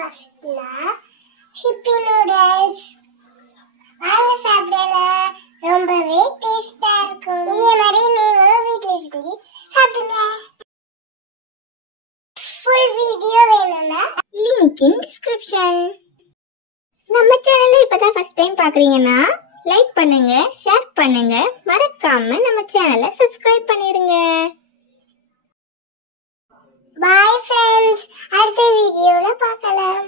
பிரேக்ஃபாஸ்ட்னா hippie noodles. வாங்க சாப்பிடலாம். ரொம்பவே டேஸ்டா இருக்கும். இதே மாதிரி நீங்களும் வீட்ல செஞ்சு சாப்பிடுங்க. ஃபுல் வீடியோ வேணும்னா லிங்க் இன் டிஸ்கிரிப்ஷன். நம்ம சேனலை இப்பதான் ஃபர்ஸ்ட் டைம் பாக்குறீங்கன்னா லைக் பண்ணுங்க, ஷேர் பண்ணுங்க, மறக்காம நம்ம சேனலை சப்ஸ்கிரைப் பண்ணிருங்க. பாய் ஃப்ரெண்ட்ஸ், அடுத்த வீடியோல பார்க்கலாம்.